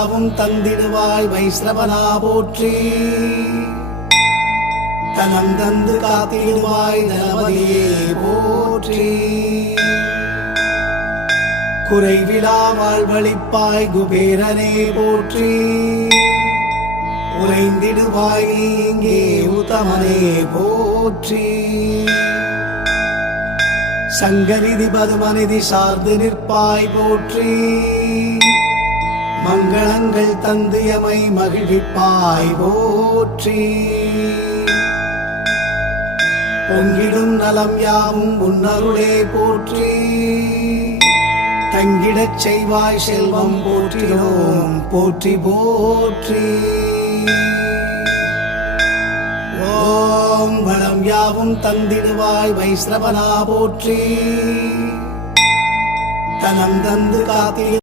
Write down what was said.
யாவும் தந்திடுவாய் வைஸ்ரவனா போற்றி. தனம் தந்து காத்திடுவாய் தனபதியே போற்றி. குறைவிலா வாழ்வழிப்பாய் குபேரனே போற்றி. உறைந்திடுவாய் நீங்கே உத்தமனே போற்றி. சங்கநிதி பதுமநிதி சார்ந்து நிற்பாய் போற்றி. மங்களங்கள் தந்து எமை மகிழ்விப்பாய் போற்றி. பொங்கிடும் நலம் யாவும் உன்னருளே போற்றி. தங்கிடச் செய்வாய் செல்வம் போற்றினோம் போற்றி போற்றி. ஓம் வளம் யாவும் தந்திடுவாய் வைஸ்ரவனா போற்றி. தனம் தந்து காத்திடு